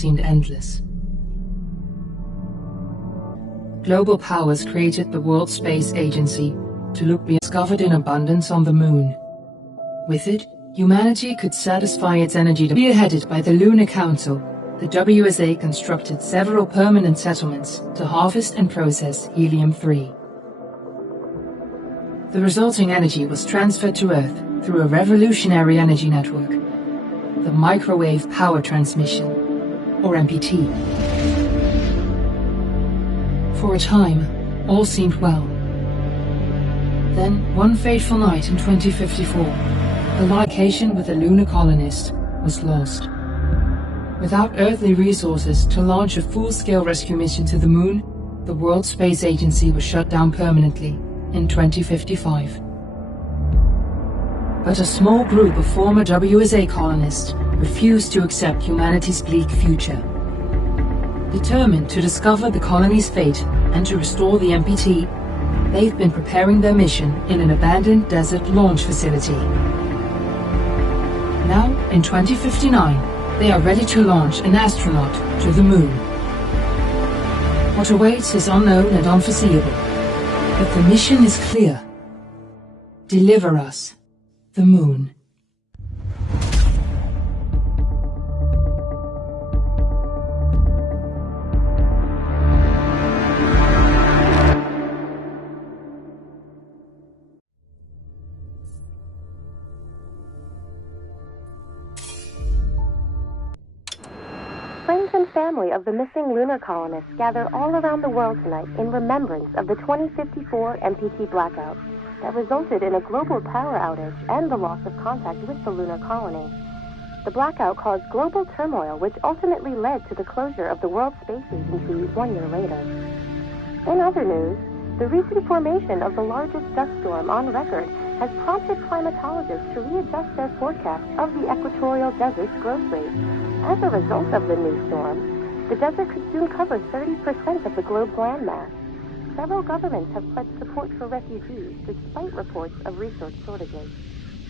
seemed endless. Global powers created the World Space Agency to look beyond discovered in abundance on the Moon. With it, humanity could satisfy its energy demand. Spearheaded by the Lunar Council, the WSA constructed several permanent settlements to harvest and process helium-3. The resulting energy was transferred to Earth through a revolutionary energy network, the Microwave Power Transmission, or MPT. For a time, all seemed well. Then, one fateful night in 2054, the location with a lunar colonist was lost. Without earthly resources to launch a full-scale rescue mission to the Moon, the World Space Agency was shut down permanently in 2055. But a small group of former WSA colonists refused to accept humanity's bleak future. Determined to discover the colony's fate and to restore the MPT, they've been preparing their mission in an abandoned desert launch facility. Now, in 2059, they are ready to launch an astronaut to the Moon. What awaits is unknown and unforeseeable, but the mission is clear. Deliver us the Moon. Friends and family of the missing lunar colonists gather all around the world tonight in remembrance of the 2054 MPT blackout that resulted in a global power outage and the loss of contact with the lunar colony. The blackout caused global turmoil, which ultimately led to the closure of the World Space Agency 1 year later. In other news, the recent formation of the largest dust storm on record has prompted climatologists to readjust their forecast of the equatorial desert's growth rate. As a result of the new storm, the desert could soon cover 30% of the globe's landmass. Several governments have pledged support for refugees despite reports of resource shortages.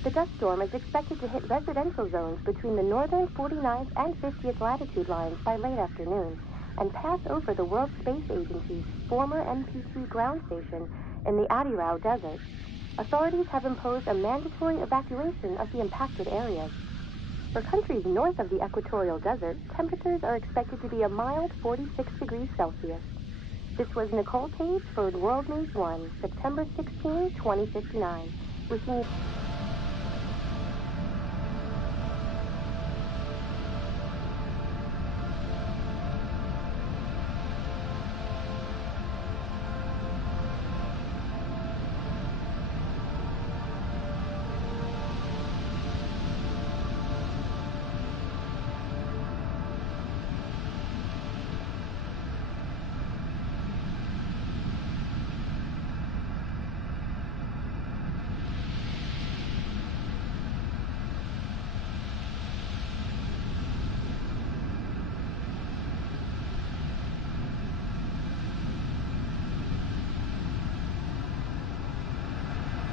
The dust storm is expected to hit residential zones between the northern 49th and 50th latitude lines by late afternoon and pass over the World Space Agency's former MPT ground station in the Adirau Desert. Authorities have imposed a mandatory evacuation of the impacted areas. For countries north of the equatorial desert, temperatures are expected to be a mild 46 degrees Celsius. This was Nicole Page for World News 1, September 16, 2059. Wishing you...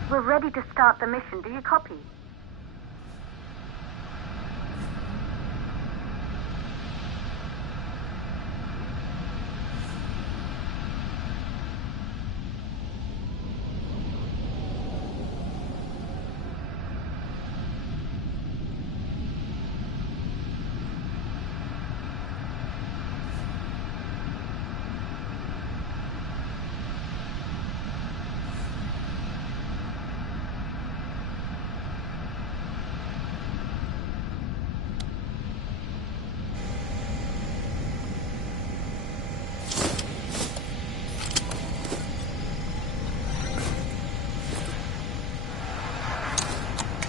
We're ready to start the mission. Do you copy?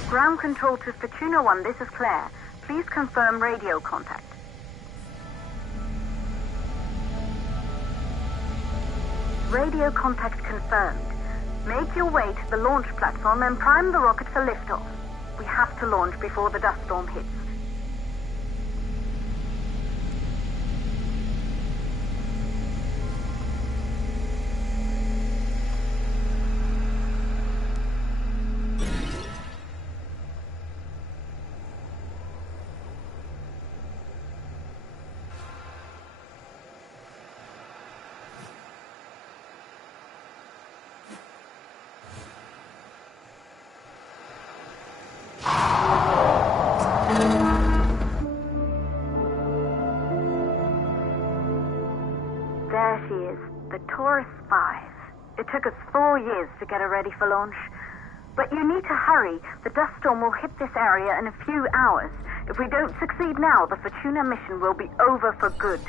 Ground control to Fortuna 1, this is Claire. Please confirm radio contact. Radio contact confirmed. Make your way to the launch platform and prime the rocket for liftoff. We have to launch before the dust storm hits. Taurus 5. It took us 4 years to get her ready for launch. But you need to hurry. The dust storm will hit this area in a few hours. If we don't succeed now, the Fortuna mission will be over for good.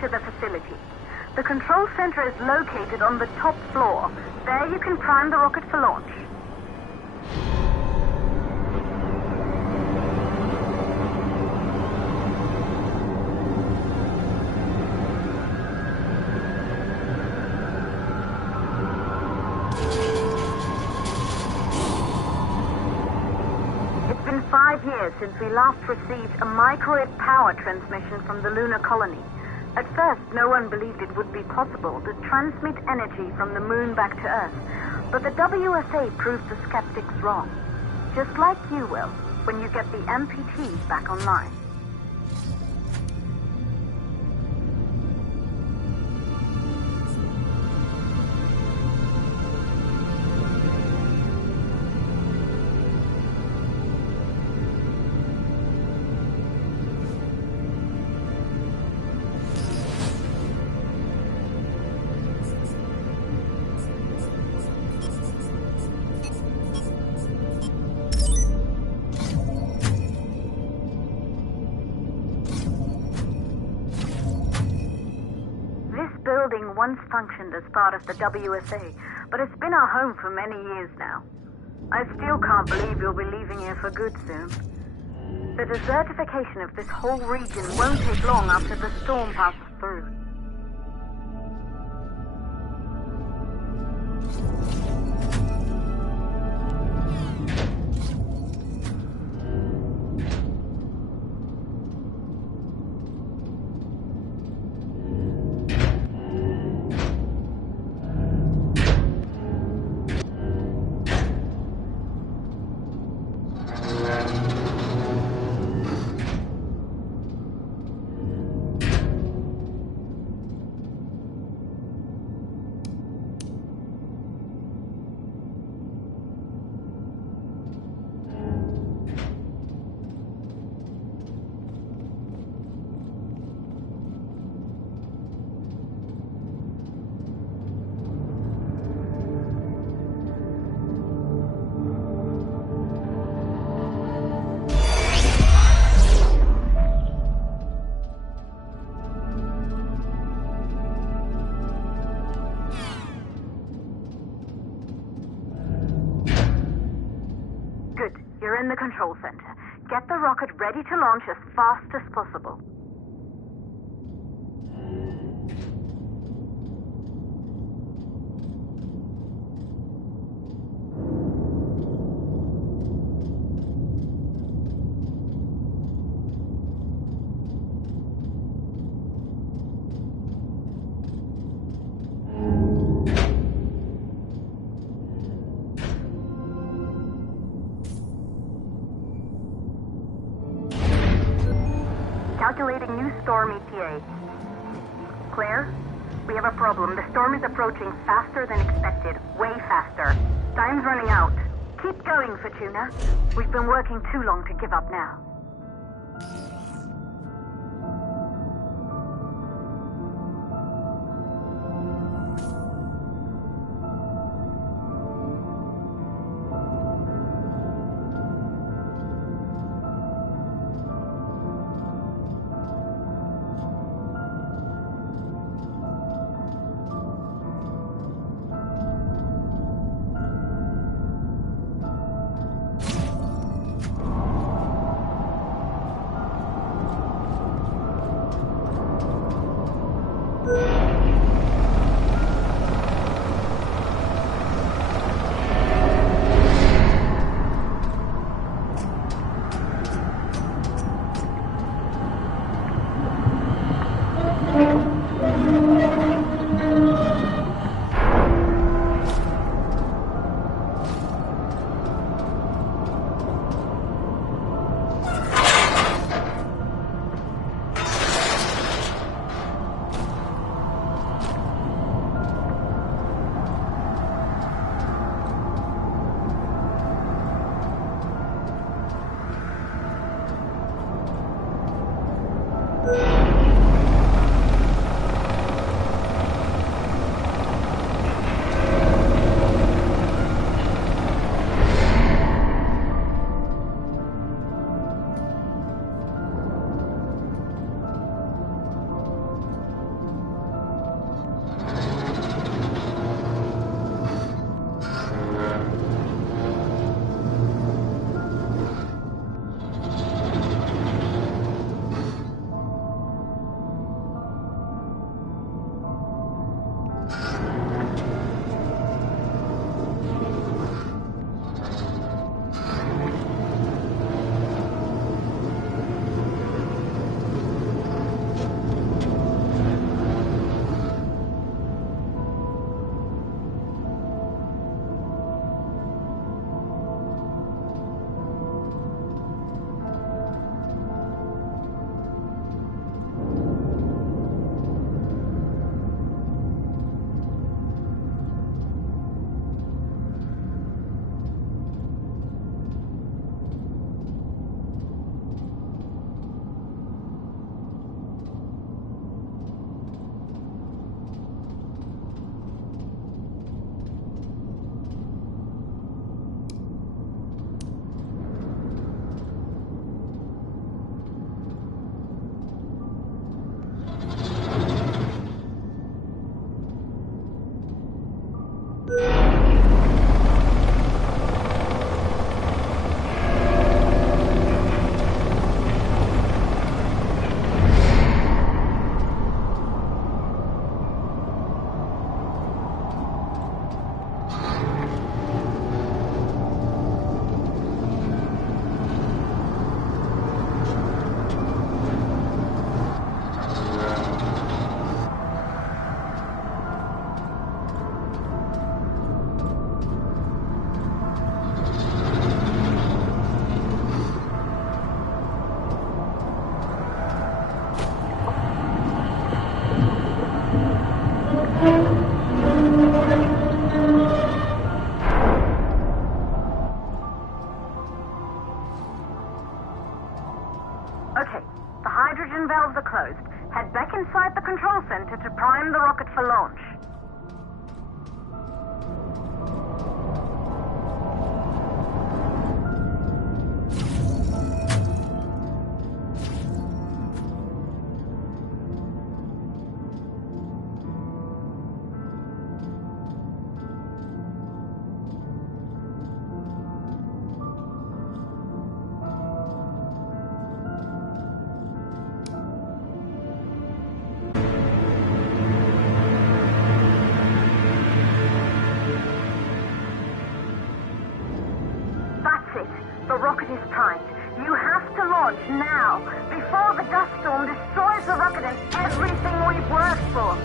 To the facility. The control center is located on the top floor. There you can prime the rocket for launch. It's been 5 years since we last received a microwave power transmission from the lunar colony. At first, no one believed it would be possible to transmit energy from the moon back to Earth. But the WSA proved the skeptics wrong. Just like you will, when you get the MPTs back online. Once functioned as part of the WSA, but it's been our home for many years now. I still can't believe you'll be leaving here for good soon. The desertification of this whole region won't take long after the storm passes through. You're in the control center. get the rocket ready to launch as fast as possible. Calculating new storm ETA. Clear? We have a problem. The storm is approaching faster than expected. Way faster. Time's running out. Keep going, Fortuna. We've been working too long to give up now. valves are closed. Head back inside the control center to prime the rocket for launch. it. The rocket is primed. You have to launch now, before the dust storm destroys the rocket and everything we've worked for.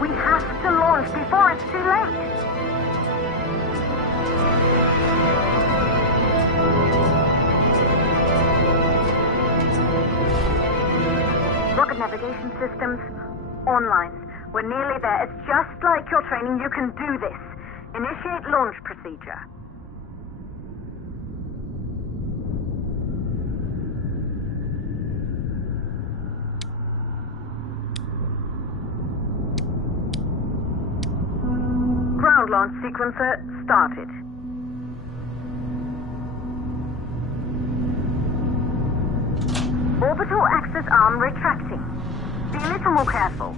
We have to launch before it's too late. Rocket navigation systems online. We're nearly there. It's just like your training. You can do this. Initiate launch procedure. Ground launch sequencer started. Orbital axis arm retracting. Be a little more careful.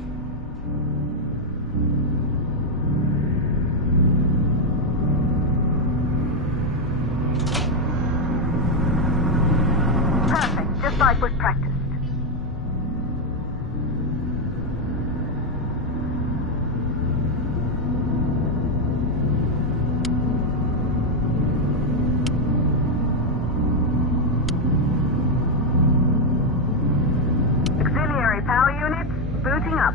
Perfect, just like was practiced. Power units booting up.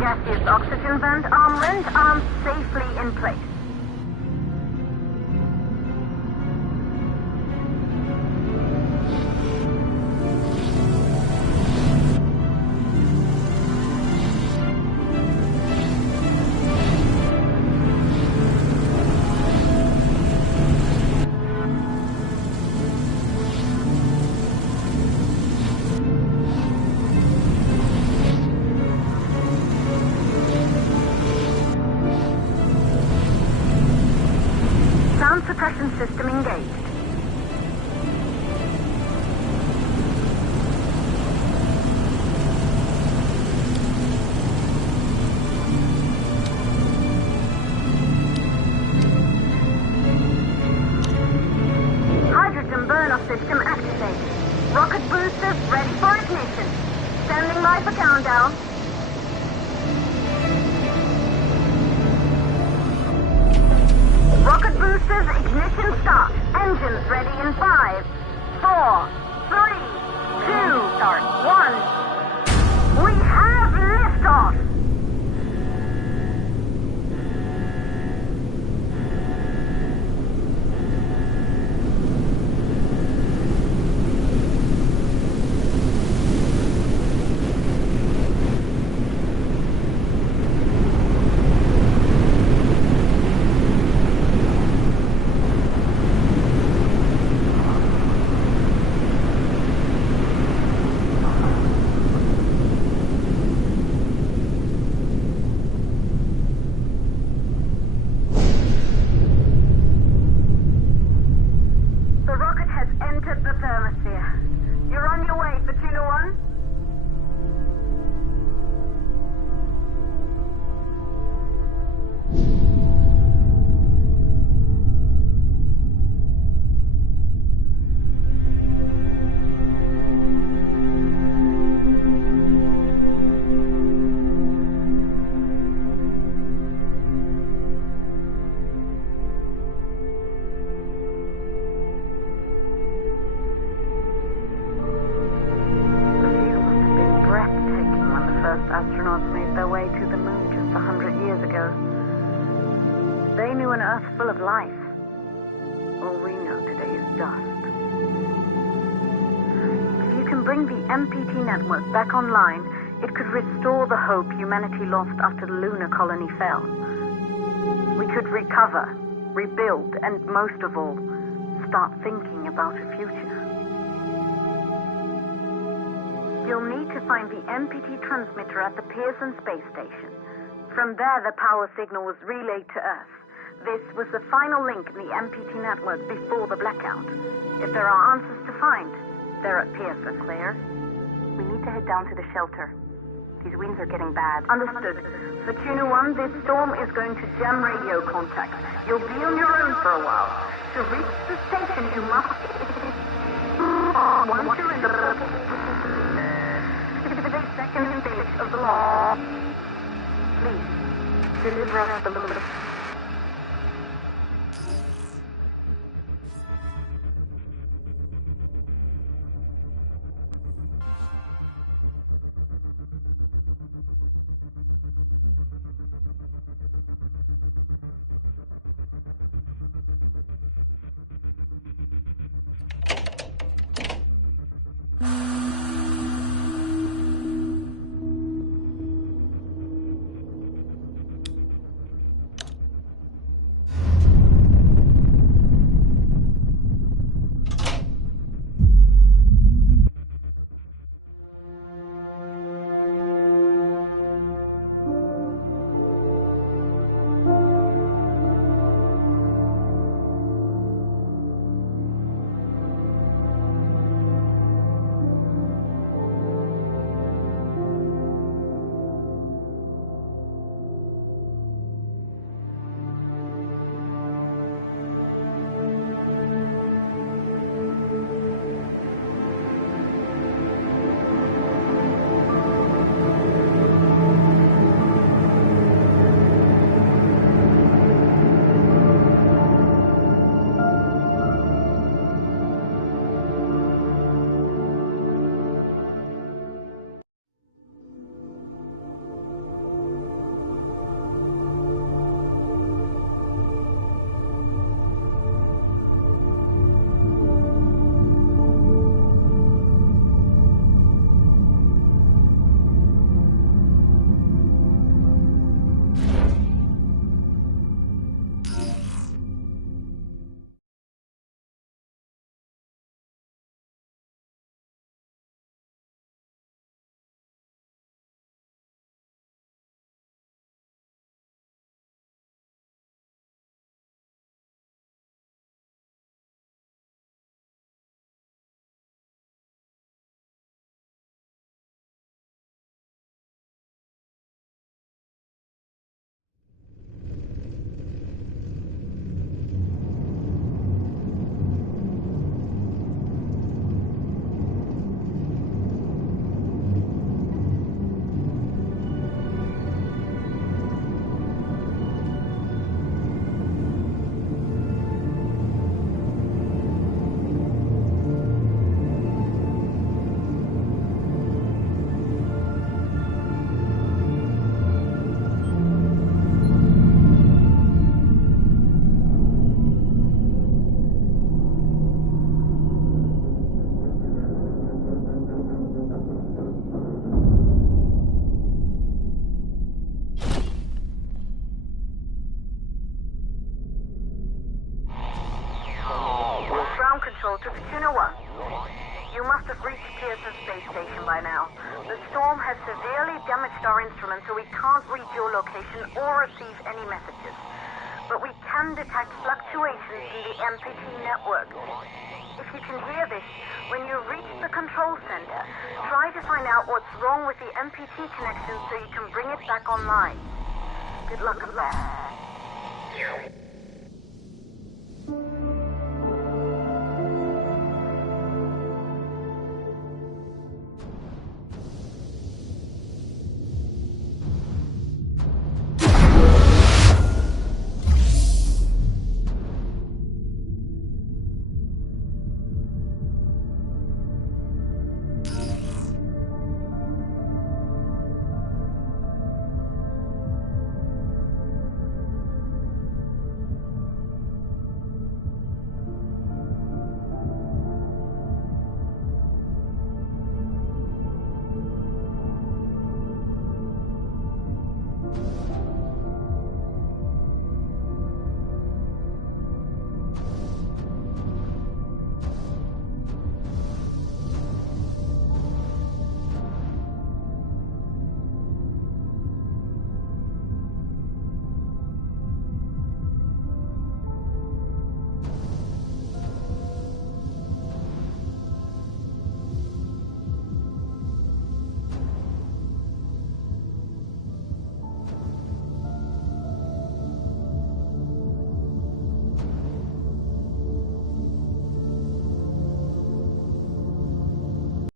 Gaseous oxygen vent arm rent arms safely in place. Sound suppression system engaged. Hydrogen burn-off system activated. Rocket boosters ready for ignition. Standing by for countdown. Rocket boosters ignition start. Engines ready in 5, 4, 3, 2, 1. We have liftoff! Astronauts made their way to the moon just 100 years ago. They knew an Earth full of life. All we know today is dust. If you can bring the MPT network back online, it could restore the hope humanity lost after the lunar colony fell. We could recover, rebuild, and most of all, start thinking about a future. You'll need to find the MPT transmitter at the Pearson space station. From there, the power signal was relayed to Earth. This was the final link in the MPT network before the blackout. If there are answers to find, they're at Pearson. Claire, we need to head down to the shelter. These winds are getting bad. Understood. For Tuna 1, this storm is going to jam radio contact. You'll be on your own for a while. To reach the station, you must... Once you're in the... second stage of the law. Please, deliver us the look. to Tuna 1. You must have reached Pearson Space Station by now. The storm has severely damaged our instruments, so we can't reach your location or receive any messages. But we can detect fluctuations in the MPT network. If you can hear this, when you reach the control center, try to find out what's wrong with the MPT connection so you can bring it back online. Good luck with that.